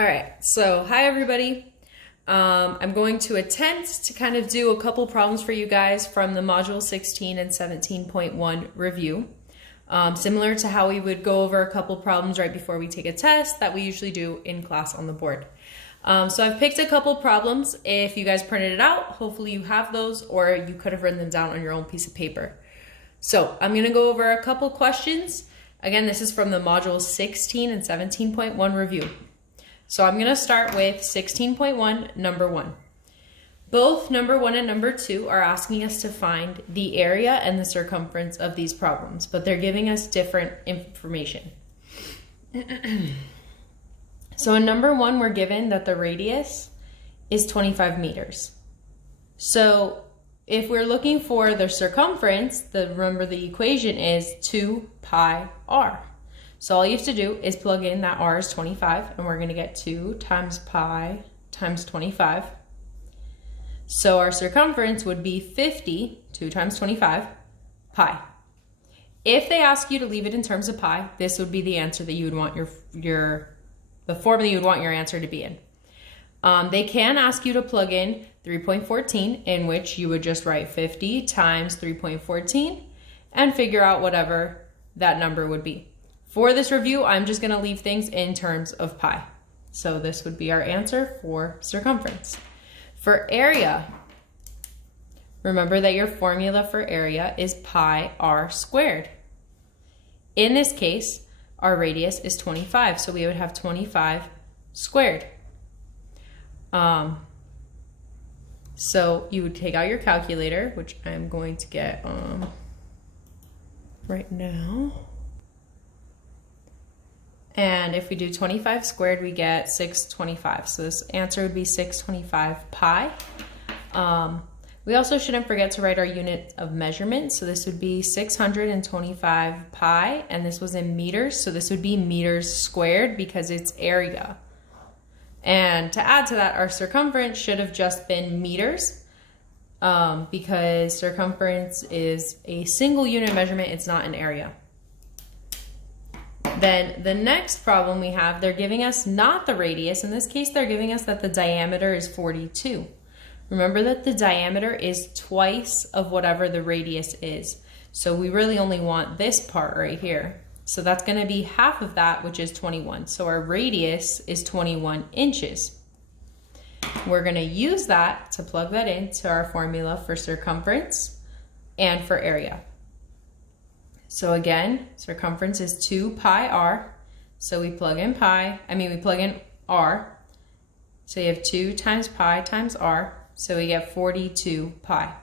All right, so hi everybody. I'm going to attempt to kind of do a couple problems for you guys from the Module 16 and 17.1 review. Similar to how we would go over a couple problems right before we take a test that we usually do in class on the board. So I've picked a couple problems. If you guys printed it out, hopefully you have those, or you could have written them down on your own piece of paper. So I'm gonna go over a couple questions. Again, this is from the Module 16 and 17.1 review. So I'm gonna start with 16.1, number 1. Both number 1 and number 2 are asking us to find the area and the circumference of these problems, but they're giving us different information. So in number 1, we're given that the radius is 25 meters. So if we're looking for the circumference, remember the equation is 2 pi r. So all you have to do is plug in that r is 25, and we're going to get 2 times pi times 25. So our circumference would be 50, 2 times 25, pi. If they ask you to leave it in terms of pi, this would be the answer that you would want the formula you would want your answer to be in. They can ask you to plug in 3.14, in which you would just write 50 times 3.14 and figure out whatever that number would be. For this review, I'm just going to leave things in terms of pi. So this would be our answer for circumference. For area, remember that your formula for area is pi r squared. In this case, our radius is 25, so we would have 25 squared. So you would take out your calculator, which I'm going to get right now. And if we do 25 squared, we get 625. So this answer would be 625 pi. We also shouldn't forget to write our unit of measurement. So this would be 625 pi, and this was in meters. So this would be meters squared because it's area. And to add to that, our circumference should have just been meters because circumference is a single unit measurement. It's not an area. Then the next problem we have, they're giving us not the radius. In this case, they're giving us that the diameter is 42. Remember that the diameter is twice of whatever the radius is. So we really only want this part right here. So that's going to be half of that, which is 21. So our radius is 21 inches. We're going to use that to plug that into our formula for circumference and for area. So again, circumference is 2 pi r. So we plug in r. So you have 2 times pi times r. So we get 42 pi.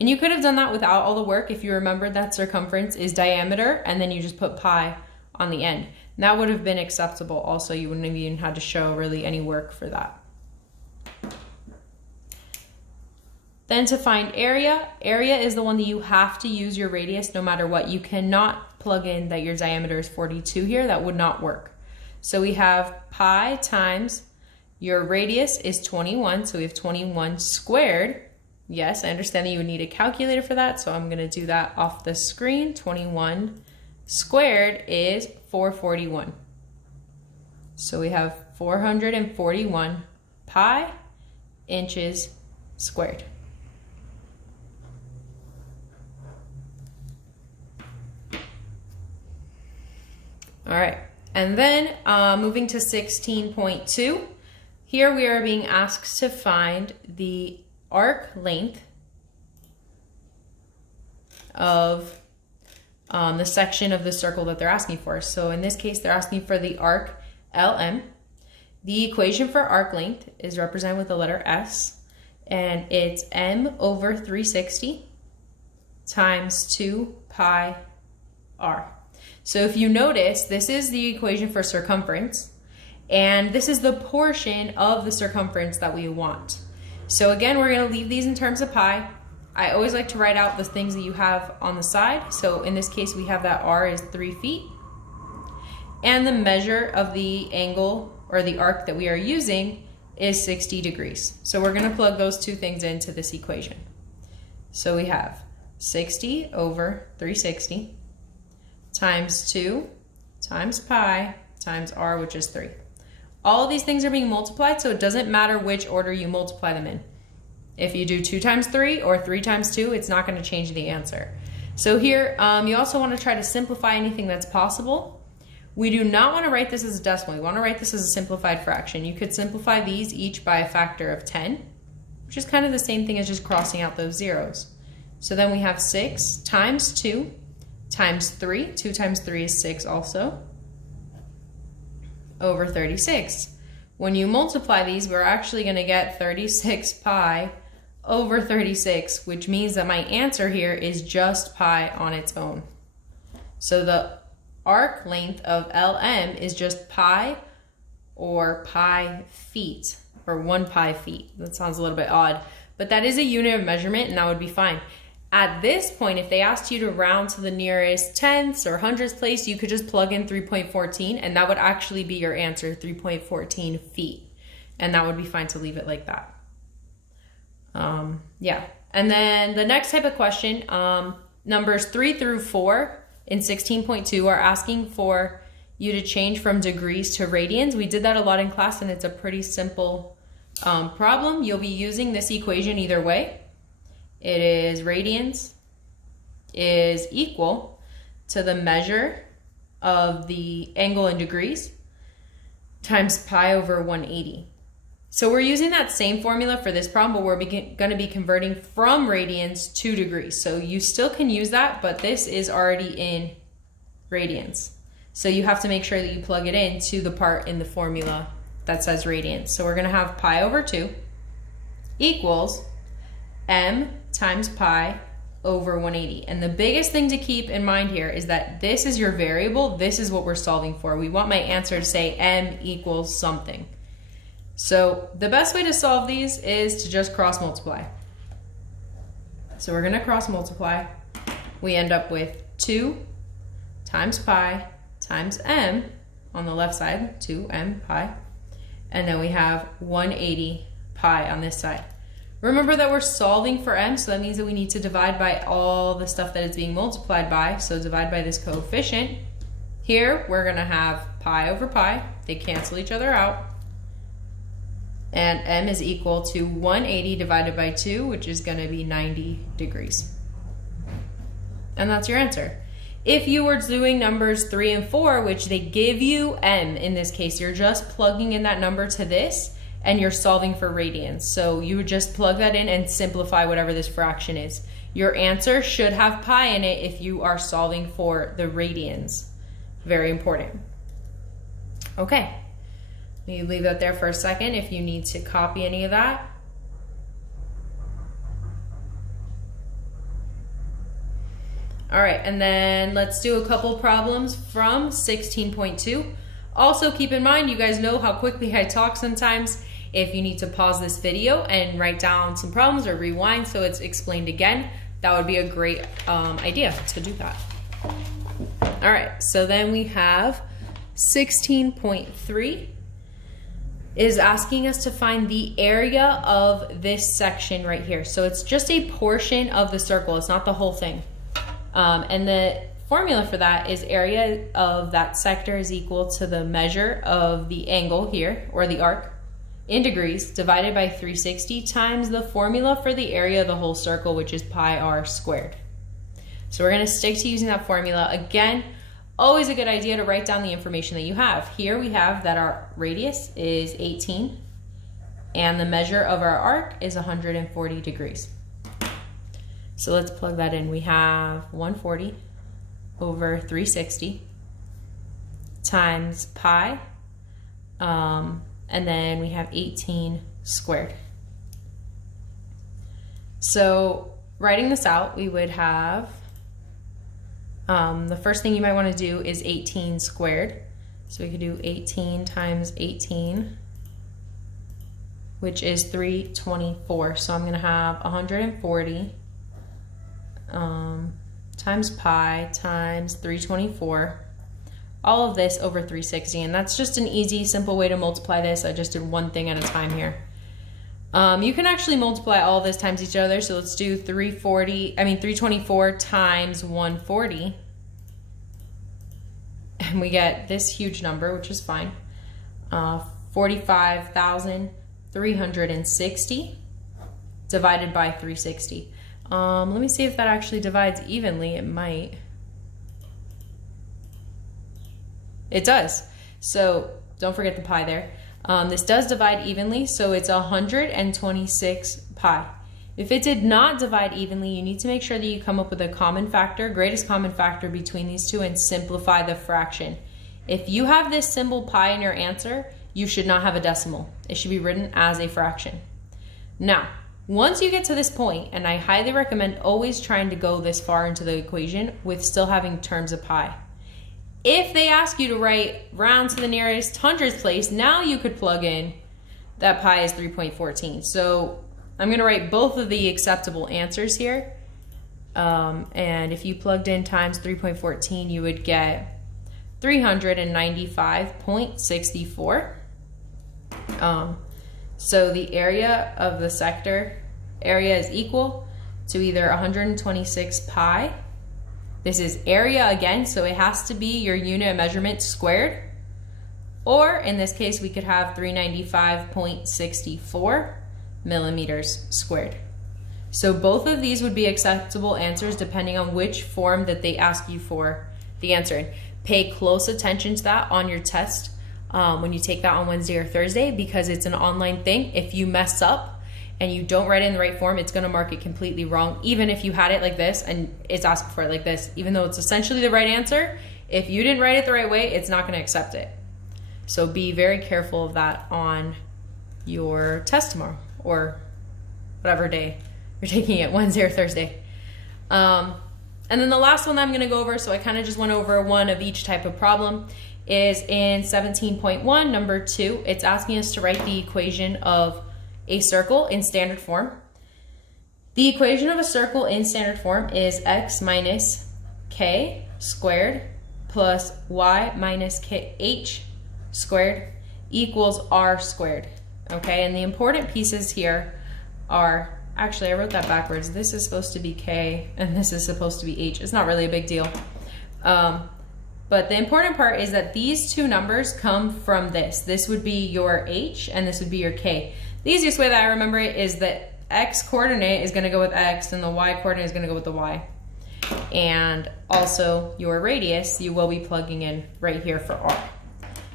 And you could have done that without all the work if you remembered that circumference is diameter and then you just put pi on the end. And that would have been acceptable also. You wouldn't have even had to show really any work for that. Then to find area, area is the one that you have to use your radius no matter what. You cannot plug in that your diameter is 42 here. That would not work. So we have pi times your radius is 21. So we have 21 squared. Yes, I understand that you would need a calculator for that. So I'm going to do that off the screen. 21 squared is 441. So we have 441 pi inches squared. All right, and then moving to 16.2, here we are being asked to find the arc length of the section of the circle that they're asking for. So in this case, they're asking for the arc LM. The equation for arc length is represented with the letter S, and it's m over 360 times 2 pi r. So if you notice, this is the equation for circumference, and this is the portion of the circumference that we want. So again, we're going to leave these in terms of pi. I always like to write out the things that you have on the side. So in this case, we have that r is 3 feet, and the measure of the angle or the arc that we are using is 60 degrees. So we're going to plug those two things into this equation. So we have 60 over 360 times 2 times pi times r, which is 3. All of these things are being multiplied, so it doesn't matter which order you multiply them in. If you do 2 times 3 or 3 times 2, it's not going to change the answer. So here, you also want to try to simplify anything that's possible. We do not want to write this as a decimal. We want to write this as a simplified fraction. You could simplify these each by a factor of 10, which is kind of the same thing as just crossing out those zeros. So then we have 6 times 2 times 3. 2 times 3 is 6 also, over 36. When you multiply these, we're actually going to get 36 pi over 36, which means that my answer here is just pi on its own. So the arc length of LM is just pi, or pi feet, or 1 pi feet. That sounds a little bit odd, but that is a unit of measurement, and that would be fine. At this point, if they asked you to round to the nearest tenths or hundredths place, you could just plug in 3.14, and that would actually be your answer, 3.14 feet. And that would be fine to leave it like that. Yeah. And then the next type of question, numbers 3 through 4 in 16.2 are asking for you to change from degrees to radians. We did that a lot in class, and it's a pretty simple problem. You'll be using this equation either way. It is radians is equal to the measure of the angle in degrees times pi over 180. So we're using that same formula for this problem, but we're going to be converting from radians to degrees. So you still can use that, but this is already in radians. So you have to make sure that you plug it into the part in the formula that says radians. So we're going to have pi over 2 equals m times pi over 180. And the biggest thing to keep in mind here is that this is your variable. This is what we're solving for. We want my answer to say m equals something. So the best way to solve these is to just cross multiply. So we're going to cross multiply. We end up with 2 times pi times m on the left side, 2m pi. And then we have 180 pi on this side. Remember that we're solving for m, so that means that we need to divide by all the stuff that it's being multiplied by. So divide by this coefficient. Here, we're going to have pi over pi. They cancel each other out. And m is equal to 180 divided by 2, which is going to be 90 degrees. And that's your answer. If you were doing numbers 3 and 4, which they give you m in this case, you're just plugging in that number to this, and you're solving for radians. So you would just plug that in and simplify whatever this fraction is. Your answer should have pi in it if you are solving for the radians. Very important. Okay, you leave that there for a second if you need to copy any of that. All right, and then let's do a couple problems from 16.2. Also keep in mind, you guys know how quickly I talk sometimes. If you need to pause this video and write down some problems or rewind so it's explained again, that would be a great idea to do that. All right, so then we have 16.3 is asking us to find the area of this section right here. So it's just a portion of the circle, it's not the whole thing. And the formula for that is area of that sector is equal to the measure of the angle here, or the arc, in degrees divided by 360 times the formula for the area of the whole circle, which is pi r squared. So we're going to stick to using that formula. Again, always a good idea to write down the information that you have. Here we have that our radius is 18 and the measure of our arc is 140 degrees. So let's plug that in. We have 140 over 360 times pi, and then we have 18 squared. So writing this out, we would have, the first thing you might want to do is 18 squared. So we could do 18 times 18, which is 324. So I'm going to have 140 times pi times 324. All of this over 360, and that's just an easy, simple way to multiply this. I just did one thing at a time here. You can actually multiply all of this times each other, so let's do 324 times 140. And we get this huge number, which is fine. 45,360 divided by 360. Let me see if that actually divides evenly. It might. It does. So don't forget the pi there. This does divide evenly, so it's 126 pi. If it did not divide evenly, you need to make sure that you come up with a common factor, greatest common factor between these two, and simplify the fraction. If you have this symbol pi in your answer, you should not have a decimal. It should be written as a fraction. Now, once you get to this point, and I highly recommend always trying to go this far into the equation with still having terms of pi. If they ask you to write round to the nearest hundredths place, now you could plug in that pi is 3.14. So I'm going to write both of the acceptable answers here. And if you plugged in times 3.14, you would get 395.64. So the area of the sector area is equal to either 126 pi. This is area again, so it has to be your unit of measurement squared. Or in this case, we could have 395.64 millimeters squared. So both of these would be acceptable answers depending on which form that they ask you for the answer in. Pay close attention to that on your test when you take that on Wednesday or Thursday, because it's an online thing. If you mess up and you don't write it in the right form, it's going to mark it completely wrong. Even if you had it like this and it's asking for it like this, even though it's essentially the right answer, if you didn't write it the right way, it's not going to accept it. So be very careful of that on your test tomorrow, or whatever day you're taking it, Wednesday or Thursday. And then the last one that I'm going to go over, so I kind of just went over one of each type of problem, is in 17.1, number 2. It's asking us to write the equation of a circle in standard form. The equation of a circle in standard form is x minus k squared plus y minus h squared equals r squared. Okay, and the important pieces here are, actually I wrote that backwards. This is supposed to be k and this is supposed to be h. It's not really a big deal. But the important part is that these two numbers come from this. This would be your h and this would be your k. The easiest way that I remember it is that x coordinate is going to go with x and the y coordinate is going to go with the y. And also your radius you will be plugging in right here for r.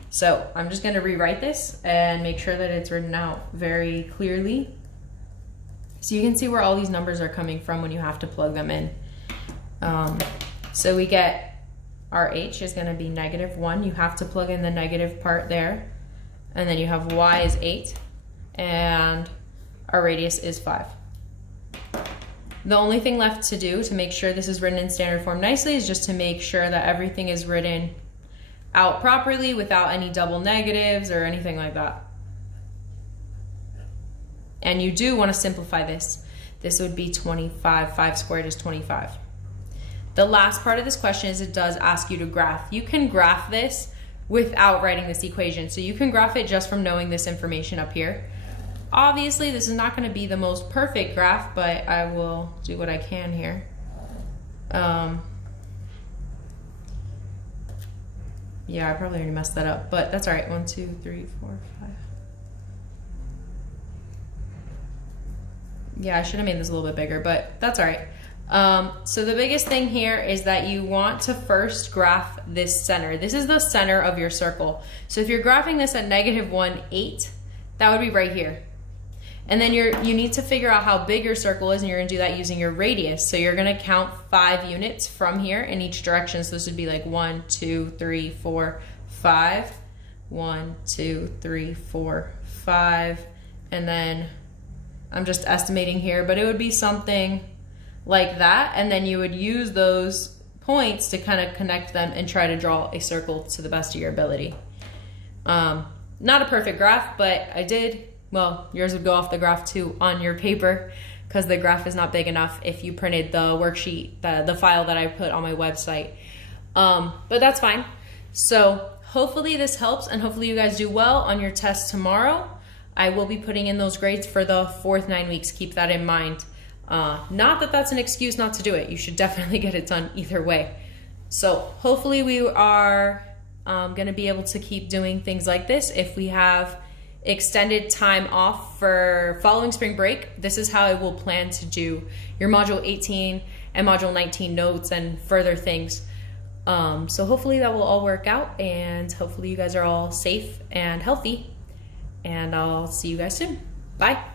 So I'm just going to rewrite this and make sure that it's written out very clearly, so you can see where all these numbers are coming from when you have to plug them in. So we get our h is going to be -1. You have to plug in the negative part there. And then you have y is 8. And our radius is 5. The only thing left to do to make sure this is written in standard form nicely is just to make sure that everything is written out properly without any double negatives or anything like that. And you do want to simplify this. This would be 25. 5 squared is 25. The last part of this question is it does ask you to graph. You can graph this without writing this equation. So you can graph it just from knowing this information up here. Obviously, this is not going to be the most perfect graph, but I will do what I can here. Yeah, I probably already messed that up, but that's all right. 1, 2, 3, 4, 5. Yeah, I should have made this a little bit bigger, but that's all right. So the biggest thing here is that you want to first graph this center. This is the center of your circle. So if you're graphing this at -1, 8, that would be right here. And then you need to figure out how big your circle is, and you're going to do that using your radius. So you're going to count 5 units from here in each direction. So this would be like 1, 2, 3, 4, 5. 1, 2, 3, 4, 5. And then I'm just estimating here, but it would be something like that. And then you would use those points to kind of connect them and try to draw a circle to the best of your ability. Not a perfect graph, but I did. Well, yours would go off the graph too on your paper because the graph is not big enough if you printed the worksheet, the file that I put on my website. But that's fine. So hopefully this helps, and hopefully you guys do well on your test tomorrow. I will be putting in those grades for the 4th 9 weeks. Keep that in mind. Not that that's an excuse not to do it. You should definitely get it done either way. So hopefully we are going to be able to keep doing things like this. If we have extended time off for following spring break, this is how I will plan to do your Module 18 and Module 19 notes and further things. So hopefully that will all work out, and hopefully you guys are all safe and healthy, and I'll see you guys soon. Bye.